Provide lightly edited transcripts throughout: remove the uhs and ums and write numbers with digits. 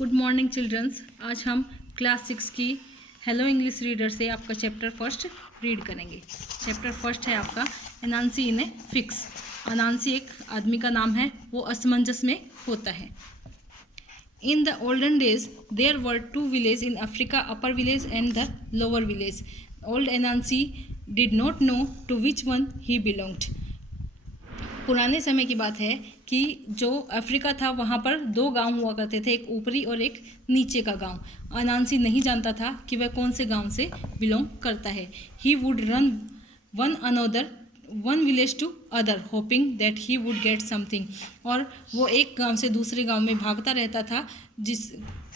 Good morning children's. आज हम class 6 की हेलो इंग्लिश रीडर से आपका चैप्टर फर्स्ट रीड करेंगे। चैप्टर फर्स्ट है आपका अनांसी इन ए फिक्स। अनांसी एक आदमी का नाम है, वो असमंजस में होता है। In the olden days there were 2 village in Africa, upper village and the lower village. Old Anansi did not know to which one he belonged. पुराने समय की बात है कि जो अफ्रीका था वहाँ पर 2 गांव हुआ करते थे, एक ऊपरी और एक नीचे का गांव। अनांसी नहीं जानता था कि वह कौन से गांव से बिलोंग करता है। He would run one village to other hoping that he would get something. और वो एक गांव से दूसरे गांव में भागता रहता था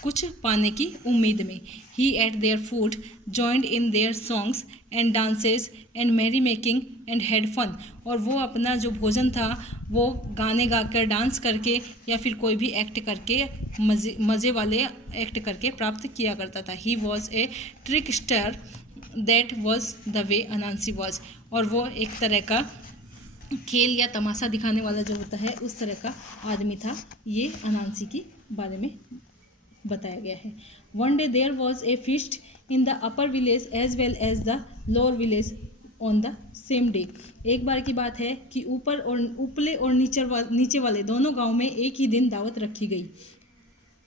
कुछ पाने की उम्मीद में। He ate their food, joined in their songs and dances and merry making and had fun. और वो अपना जो भोजन था वो गाने गाकर, डांस करके या फिर कोई भी एक्ट करके, मज़े वाले एक्ट करके प्राप्त किया करता था। He was a trickster, that was the way Anansi was. और वो एक तरह का खेल या तमाशा दिखाने वाला जो होता है उस तरह का आदमी था। ये अनांसी के बारे में बताया गया है। One day there was a feast in the upper village as well as the lower village on the same day. एक बार की बात है कि ऊपरे और नीचे वाले दोनों गांव में एक ही दिन दावत रखी गई।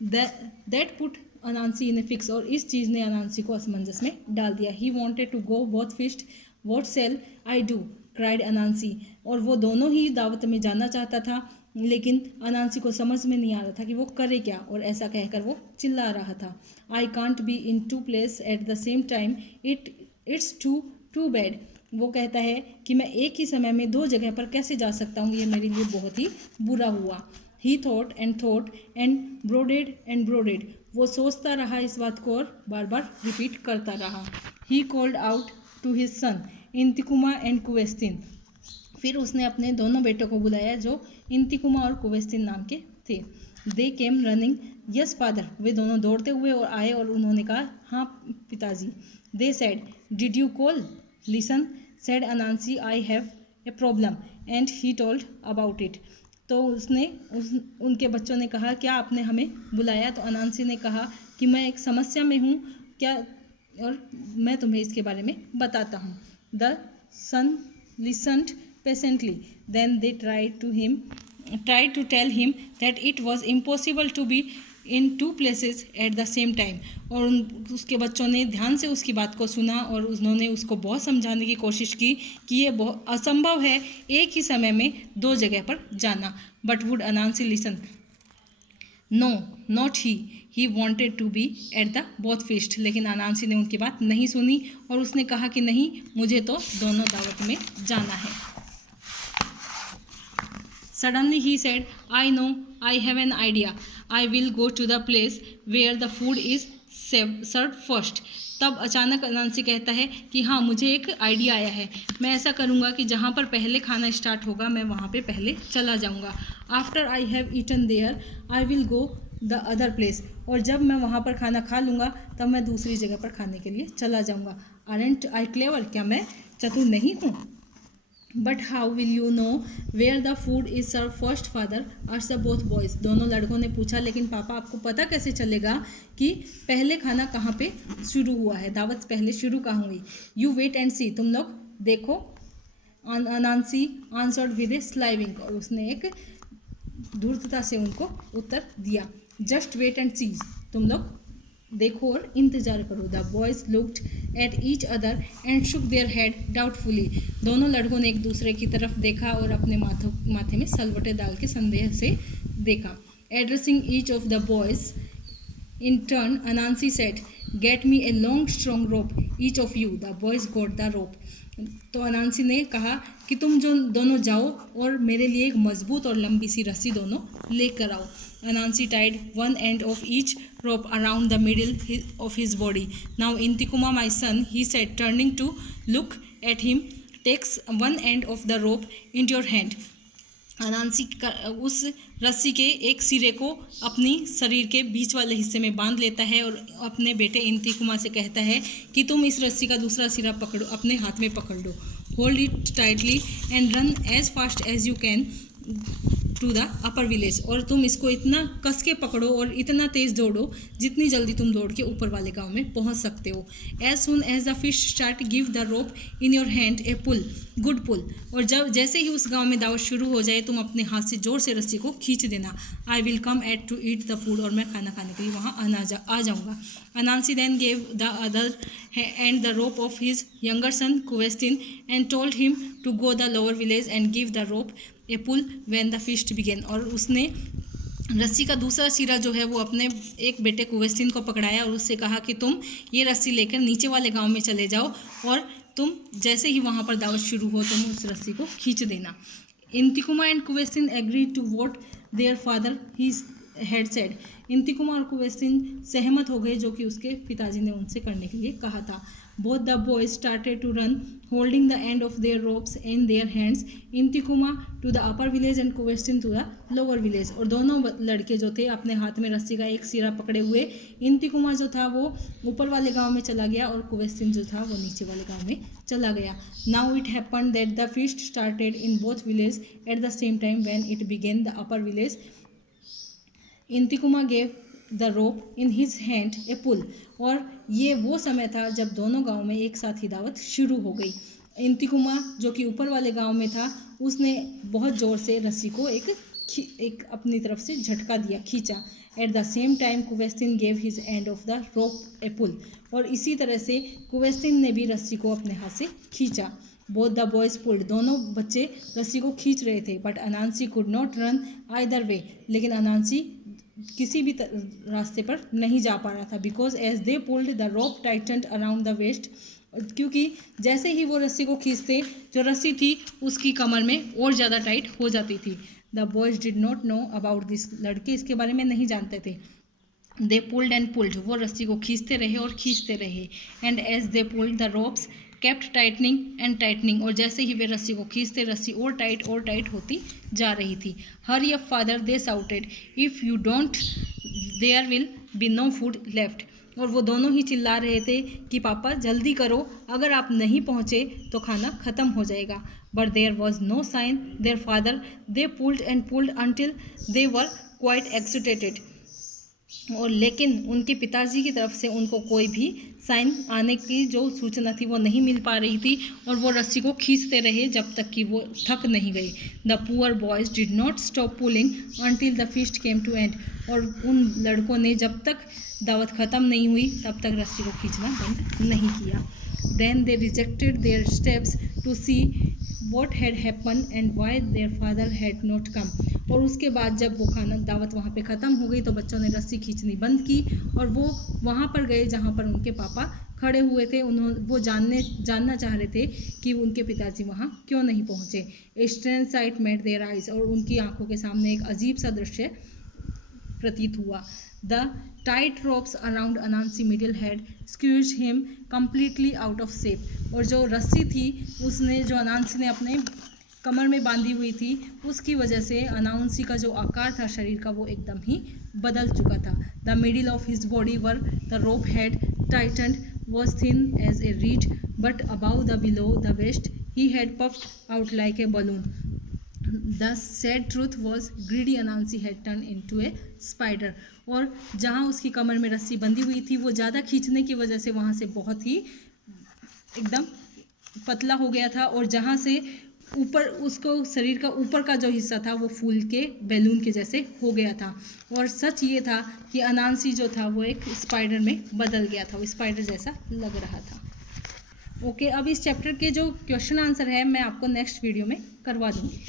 That put Anansi in a fix. और इस चीज़ ने अनांसी को असमंजस में डाल दिया। He wanted to go both feast, what shall I do, cried Anansi. और वो दोनों ही दावत में जाना चाहता था, लेकिन अनांसी को समझ में नहीं आ रहा था कि वो करे क्या, और ऐसा कहकर वो चिल्ला रहा था। I can't be in 2 place at the same time, it's too bad. वो कहता है कि मैं एक ही समय में 2 जगह पर कैसे जा सकता हूँ, ये मेरे लिए बहुत ही बुरा हुआ। He thought and brooded. वो सोचता रहा इस बात को और बार बार रिपीट करता रहा। He called out to his son Intikuma and Kwestin. फिर उसने अपने दोनों बेटों को बुलाया जो इंतिकुमा और कुवेस्तिन नाम के थे। दे केम रनिंग, यस फादर। वे दोनों दौड़ते हुए और आए और उन्होंने कहा, हाँ पिताजी। They said, did you call? Listen, said Anansi, I have a problem and he told about it. तो उनके बच्चों ने कहा, क्या आपने हमें बुलाया? तो अनांसी ने कहा कि मैं एक समस्या में हूँ क्या, और मैं तुम्हें इसके बारे में बताता हूँ। The son listened patiently. Then they tried to tell him that it was impossible to be in 2 places at the same time. और उसके बच्चों ने ध्यान से उसकी बात को सुना और उन्होंने उसको बहुत समझाने की कोशिश की कि ये बहुत असंभव है एक ही समय में 2 जगह पर जाना। But would Anansi listen? No, not he wanted to be at the both feast. लेकिन अनांसी ने उनकी बात नहीं सुनी और उसने कहा कि नहीं, मुझे तो दोनों दावत में जाना है। Suddenly he said, I know, I have an idea, I will go to the place where the food is serve first. तब अचानक अनांसी कहता है कि हाँ, मुझे एक आइडिया आया है। मैं ऐसा करूँगा कि जहाँ पर पहले खाना स्टार्ट होगा मैं वहाँ पे पहले चला जाऊँगा। After I have eaten there I will go the other place. और जब मैं वहाँ पर खाना खा लूँगा तब मैं दूसरी जगह पर खाने के लिए चला जाऊँगा। Aren't I clever? क्या मैं चतुर नहीं हूँ? But how will you know where the food is serve first father? Asked both boys. दोनों लड़कों ने पूछा, लेकिन पापा आपको पता कैसे चलेगा कि पहले खाना कहाँ पे शुरू हुआ है, दावत पहले शुरू कहाँ हुई? यू वेट एंड सी, तुम लोग देखो। अनांसी आंसर्ड विद ए स्लाइविंग। और उसने एक धूर्तता से उनको उत्तर दिया, जस्ट वेट एंड सी, तुम लोग देखो और इंतजार करो। The boys looked at each other and shook their head doubtfully. दोनों लड़कों ने एक दूसरे की तरफ देखा और अपने माथे में सलवटे डाल के संदेह से देखा। Addressing each of the boys in turn, Anansi said, get me a long strong rope, each of you. The boys got the rope. तो अनांसी ने कहा कि तुम जो दोनों जाओ और मेरे लिए एक मजबूत और लंबी सी रस्सी दोनों लेकर आओ। Anansi tied one end of each rope around the middle of his body. Now Intikuma, my son, he said, turning to look at him, takes one end of the rope into your hand. अनांसी उस रस्सी के एक सिरे को अपनी शरीर के बीच वाले हिस्से में बांध लेता है और अपने बेटे इंतिकुमा से कहता है कि तुम इस रस्सी का दूसरा सिरा पकड़ो, अपने हाथ में पकड़ लो। Hold it tightly and run as fast as you can to the upper village, और तुम इसको इतना कस के पकड़ो और इतना तेज़ दौड़ो जितनी जल्दी तुम दौड़ के ऊपर वाले गांव में पहुंच सकते हो। As soon as the feast start give the rope in your hand a pull, good pull, और जब जैसे ही उस गांव में दावत शुरू हो जाए तुम अपने हाथ से जोर से रस्सी को खींच देना। I will come at to eat the food, और मैं खाना खाने के लिए वहाँ आ जाऊँगा। Anansi then gave the other end the rope of his younger son Kwestin and told him to go the lower village and give the rope a pull when the feast began, और उसने रस्सी का दूसरा सिरा जो है वो अपने एक बेटे कुवेस्टिन को पकड़ाया और उससे कहा कि तुम ये रस्सी लेकर नीचे वाले गांव में चले जाओ और तुम जैसे ही वहाँ पर दावत शुरू हो तुम उस रस्सी को खींच देना। Intikuma and Kwestin agree to what their father he had said, Intikuma और कुवेस्टिन सहमत हो गए जो कि उसके पिताजी ने उनसे करने के लिए कहा था। Both the boys started to run holding the end of their ropes in their hands, Intikuma to the upper village and Kwestin to the lower village, और दोनों लड़के जो थे अपने हाथ में रस्सी का एक सिरा पकड़े हुए, इंतिकुमा जो था वो ऊपर वाले गांव में चला गया और कुवेस्टिन जो था वो नीचे वाले गांव में चला गया। Now it happened that the feast started in both village at the same time when it began the upper village, Intikuma gave the rope in his hand a pull, और ये वो समय था जब दोनों गांव में एक साथ ही दावत शुरू हो गई। इंतिकुमा जो कि ऊपर वाले गांव में था उसने बहुत ज़ोर से रस्सी को एक अपनी तरफ से झटका दिया, खींचा। At the same time Kwestin gave his end of the rope a pull, और इसी तरह से कुवेस्टिन ने भी रस्सी को अपने हाथ से खींचा। बोथ द बॉयज पुल्ड, दोनों बच्चे रस्सी को खींच रहे थे, but Anansi could not run either way, लेकिन अनांसी किसी भी रास्ते पर नहीं जा पा रहा था। Because as they pulled the rope tightened around the waist, क्योंकि जैसे ही वो रस्सी को खींचते जो रस्सी थी उसकी कमर में और ज़्यादा टाइट हो जाती थी। The boys did not know about this, लड़के इसके बारे में नहीं जानते थे। दे पुल्ड एंड पुल्ड, वो रस्सी को खींचते रहे और खींचते रहे। And as they pulled the ropes kept tightening and tightening, और जैसे ही वे रस्सी को खींचते रस्सी और टाइट होती जा रही थी। Hurry up father, they shouted, if you don't there will be no food left, और वो दोनों ही चिल्ला रहे थे कि पापा जल्दी करो, अगर आप नहीं पहुँचे तो खाना ख़त्म हो जाएगा। But there was no sign their father, they pulled and pulled until they were quite excited, और लेकिन उनके पिताजी की तरफ से उनको कोई भी साइन आने की जो सूचना थी वो नहीं मिल पा रही थी, और वो रस्सी को खींचते रहे जब तक कि वो थक नहीं गई। The poor boys did not stop pulling until the feast came to end, और उन लड़कों ने जब तक दावत ख़त्म नहीं हुई तब तक रस्सी को खींचना बंद नहीं किया। Then they rejected their steps to see what had happen and why their father had not come, और उसके बाद जब वो खाना दावत वहाँ पे ख़त्म हो गई तो बच्चों ने रस्सी खींचनी बंद की और वो वहाँ पर गए जहाँ पर उनके पापा खड़े हुए थे। वो जानना चाह रहे थे कि उनके पिताजी वहाँ क्यों नहीं पहुँचे। A strange sight met their eyes, और उनकी आंखों के सामने एक अजीब सा दृश्य प्रतीत हुआ। The tight ropes around Anansi middle had squeezed him completely out of shape, और जो रस्सी थी उसने जो अनांसी ने अपने कमर में बांधी हुई थी उसकी वजह से अनाउंसी का जो आकार था शरीर का वो एकदम ही बदल चुका था। The middle of his body where the rope had tightened was thin as a reed, but above the below the waist he had puffed out like a balloon. The sad truth was greedy Anansi had turn into a spider, और जहाँ उसकी कमर में रस्सी बंधी हुई थी वो ज़्यादा खींचने की वजह से वहाँ से बहुत ही एकदम पतला हो गया था, और जहाँ से ऊपर उसको शरीर का ऊपर का जो हिस्सा था वो फूल के बैलून के जैसे हो गया था। और सच ये था कि अनांसी जो था वो एक स्पाइडर में बदल गया था, वो स्पाइडर जैसा लग रहा था। ओके, अब इस चैप्टर के जो क्वेश्चन आंसर है मैं आपको नेक्स्ट वीडियो में करवा दूँगी।